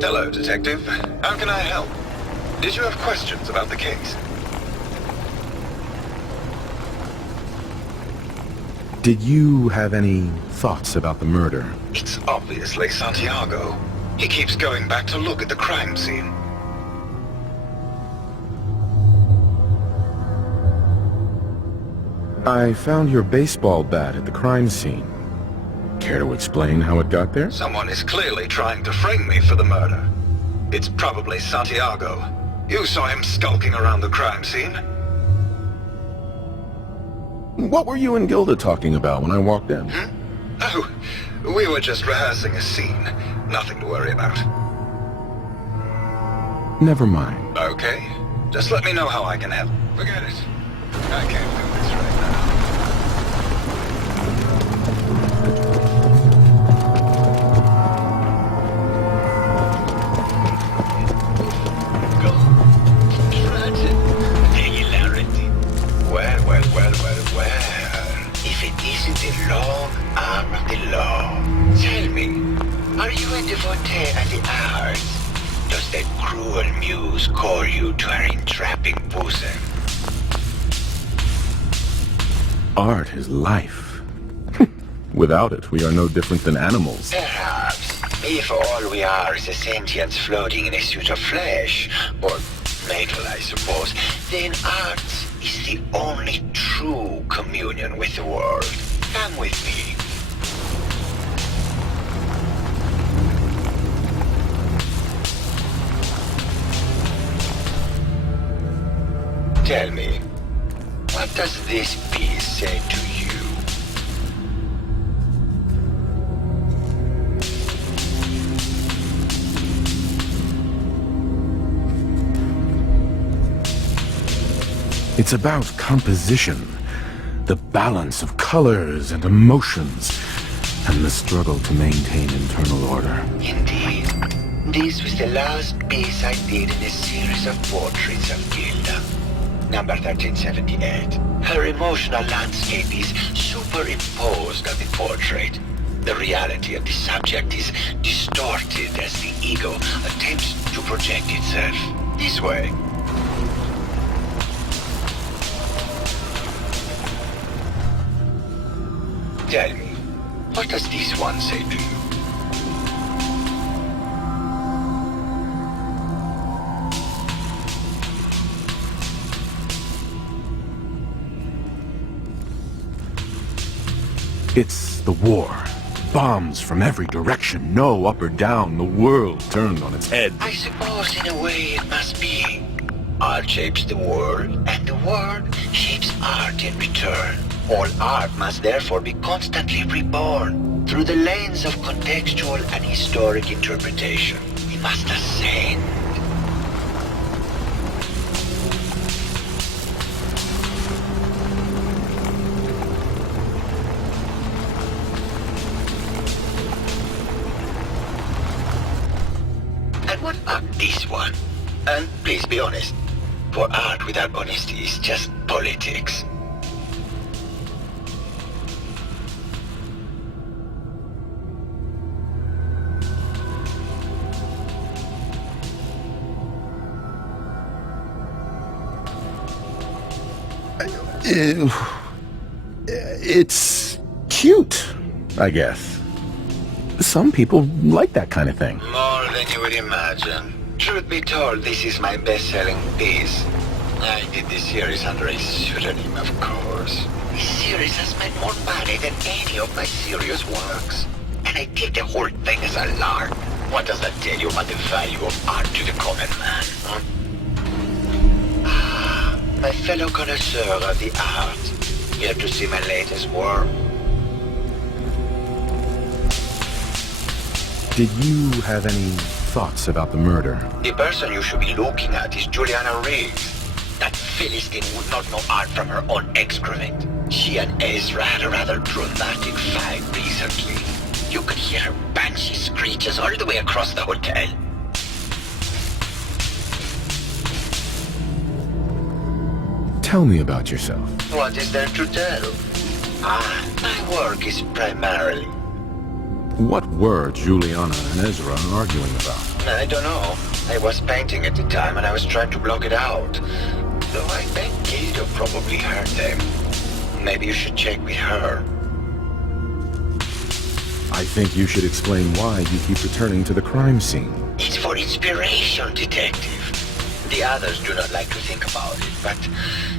Hello, Detective. How can I help? Did you have questions about the case? Did you have any thoughts about the murder? It's obviously Sentiago. He keeps going back to look at the crime scene. I found your baseball bat at the crime scene. Care to explain how it got there? Someone is clearly trying to frame me for the murder. It's probably Sentiago. You saw him skulking around the crime scene. What were you and Gilda talking about when I walked in? Oh, we were just rehearsing a scene. Nothing to worry about. Never mind. Okay. Just let me know how I can help. Forget it. I can't do this right now. If it isn't the long arm of the law. Tell me, are you a devotee of the arts? Does that cruel muse call you to her entrapping bosom? Art is life. Without it, we are no different than animals. Perhaps, if all we are is a sentience floating in a suit of flesh, or metal, I suppose, then art is the only true communion with the world. Come with me. Tell me, what does this piece say to you? It's about composition, the balance of colors and emotions, and the struggle to maintain internal order. Indeed. This was the last piece I did in a series of portraits of Gilda. Number 1378. Her emotional landscape is superimposed on the portrait. The reality of the subject is distorted as the ego attempts to project itself. This way. Tell me, what does this one say to you? It's the war. Bombs from every direction, no up or down, the world turned on its head. I suppose in a way it must be. Art shapes the world, and the world shapes art in return. All art must therefore be constantly reborn through the lens of contextual and historic interpretation. We must ascend. And what about this one? And please be honest, for art without honesty is just politics. It's cute, I guess. Some people like that kind of thing. More than you would imagine. Truth be told, this is my best-selling piece. I did this series under a pseudonym, of course. This series has made more money than any of my serious works. And I did the whole thing as a lark. What does that tell you about the value of art to the common man, huh? My fellow connoisseur of the art, here to see my latest work. Did you have any thoughts about the murder? The person you should be looking at is Julianna. That Philistine would not know art from her own excrement. She and Ezra had a rather dramatic fight recently. You could hear her banshee screeches all the way across the hotel. Tell me about yourself. What is there to tell? My work is primarily... What were Julianna and Ezra arguing about? I don't know. I was painting at the time and I was trying to block it out. Though I bet Gilda probably heard them. Maybe you should check with her. I think you should explain why you keep returning to the crime scene. It's for inspiration, detective. The others do not like to think about it, but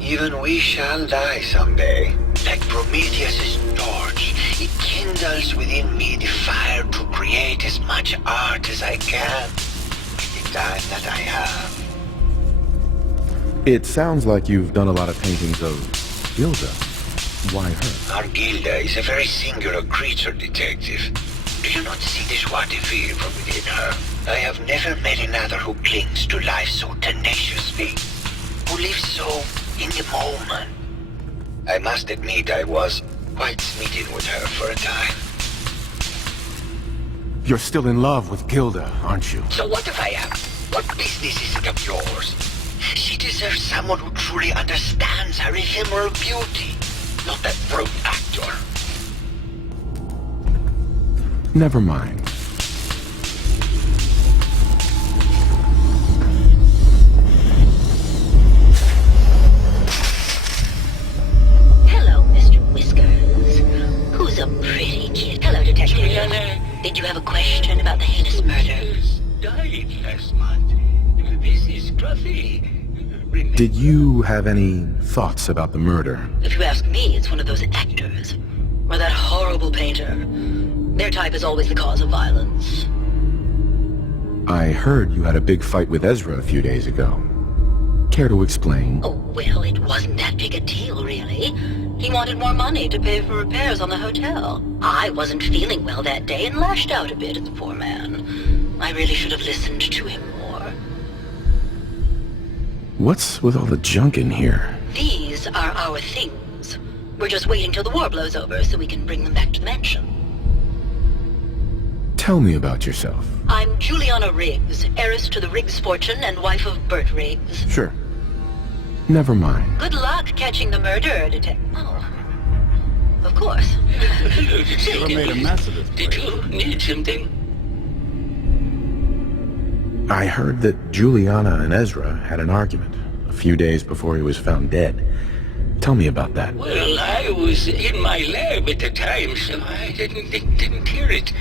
even we shall die someday. Like Prometheus's torch, it kindles within me the fire to create as much art as I can with the time that I have. It sounds like you've done a lot of paintings of Gilda. Why her? Our Gilda is a very singular creature, detective. Do you not see this what I feel from within her? I have never met another who clings to life so tenaciously, who lives so in the moment. I must admit I was quite smitten with her for a time. You're still in love with Gilda, aren't you? So what if I am? What business is it of yours? She deserves someone who truly understands her ephemeral beauty, not that brute actor. Never mind. Hello, Mr. Whiskers. Who's a pretty kid? Hello, Detective. Julianna. Did you have a question about the heinous murder? Died last month. This is Scruffy. Did you have any thoughts about the murder? If you ask me, it's one of those actors. Or that horrible painter. Their type is always the cause of violence. I heard you had a big fight with Ezra a few days ago. Care to explain? Oh, well, it wasn't that big a deal, really. He wanted more money to pay for repairs on the hotel. I wasn't feeling well that day and lashed out a bit at the poor man. I really should have listened to him more. What's with all the junk in here? These are our things. We're just waiting till the war blows over so we can bring them back to the mansion. Tell me about yourself. I'm Julianna Riggs, heiress to the Riggs fortune and wife of Bert Riggs. Sure. Never mind. Good luck catching the murderer, detective. Oh, of course. Hello, Ezra made a mess of this Did you need something? I heard that Julianna and Ezra had an argument a few days before he was found dead. Tell me about that. Well, I was in my lab at the time, so I didn't hear it.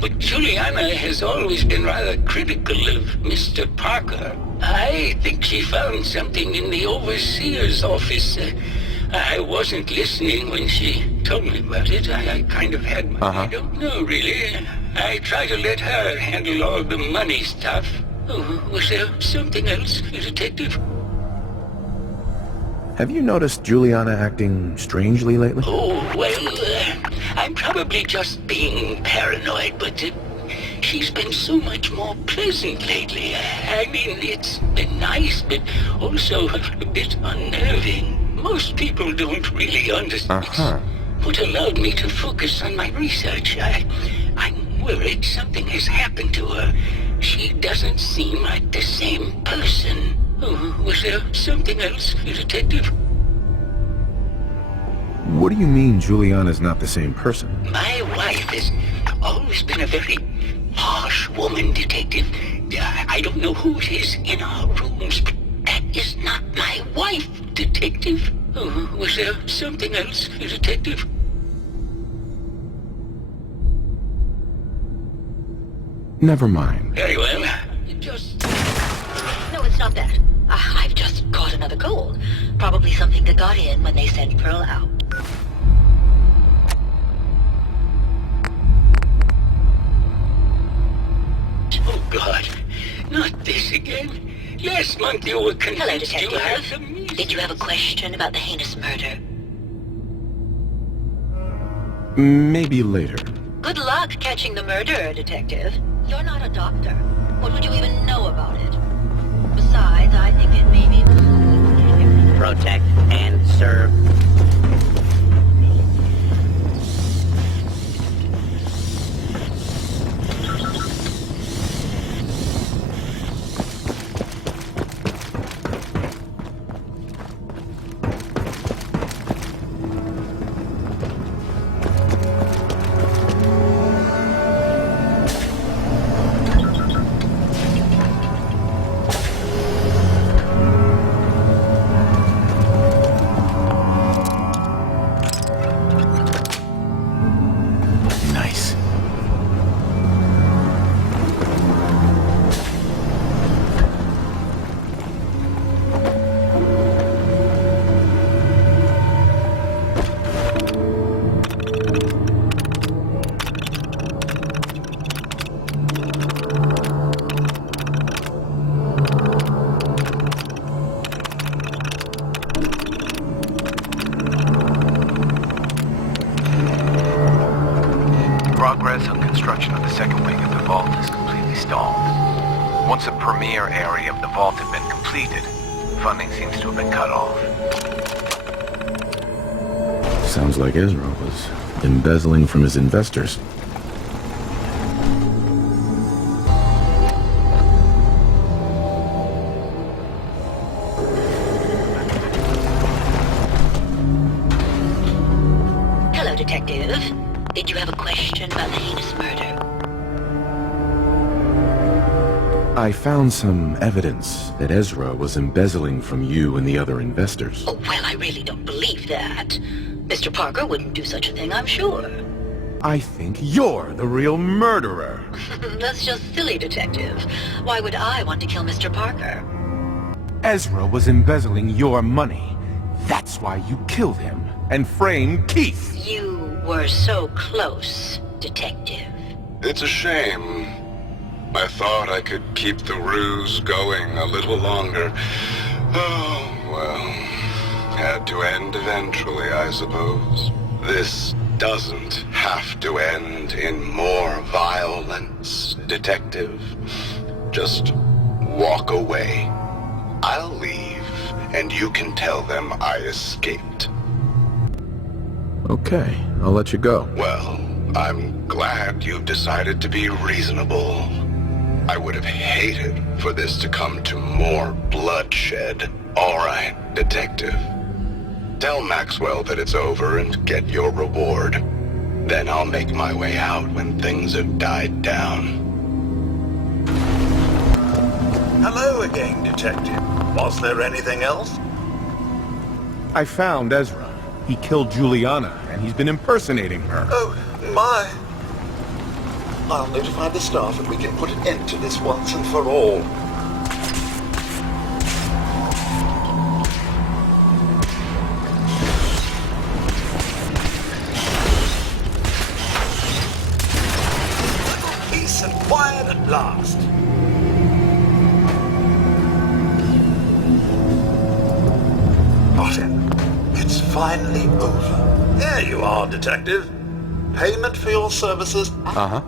But Julianna has always been rather critical of Mr. Parker. I think she found something in the overseer's office. I wasn't listening when she told me about it. I kind of had my... I don't know, really. I try to let her handle all the money stuff. Oh, was there something else, Detective? Have you noticed Julianna acting strangely lately? Oh, well, I'm probably just being paranoid, but she's been so much more pleasant lately. I mean, it's been nice, but also a bit unnerving. Most people don't really understand. What allowed me to focus on my research. I'm worried something has happened to her. She doesn't seem like the same person. Oh, was there something else, Detective? What do you mean Julianna's not the same person? My wife has always been a very harsh woman, Detective. I don't know who it is in our rooms, but that is not my wife, Detective. Oh, was there something else, Detective? Never mind. Very well. Just... No, it's not that. I've just caught another cold. Probably something that got in when they sent Pearl out. Oh, God. Not this again. Last month you were convinced. Hello, you had the Detective. measles. Did you have a question about the heinous murder? Maybe later. Good luck catching the murderer, Detective. You're not a doctor. What would you even know about it? Besides, I think it may be... Protect and serve. Progress on construction of the second wing of the vault is completely stalled. Once the premier area of the vault had been completed, funding seems to have been cut off. Sounds like Ezra was embezzling from his investors. Hello, Detective. Did you have a question about the heinous murder? I found some evidence that Ezra was embezzling from you and the other investors. Oh, well, I really don't believe that. Mr. Parker wouldn't do such a thing, I'm sure. I think you're the real murderer. That's just silly, Detective. Why would I want to kill Mr. Parker? Ezra was embezzling your money. That's why you killed him and framed Keith. You were so close, Detective. It's a shame. I thought I could keep the ruse going a little longer. Oh, well. Had to end eventually, I suppose. This doesn't have to end in more violence, Detective. Just walk away. I'll leave, and you can tell them I escaped. Okay, I'll let you go. Well, I'm glad you've decided to be reasonable. I would have hated for this to come to more bloodshed. All right, Detective. Tell Maxwell that it's over and get your reward. Then I'll make my way out when things have died down. Hello again, Detective. Was there anything else? I found Ezra. He killed Julianna, and he's been impersonating her. Oh, my. I'll notify the staff and we can put an end to this once and for all. Peace and quiet at last. Martin, it's finally over. There you are, Detective. Payment for your services. Uh-huh.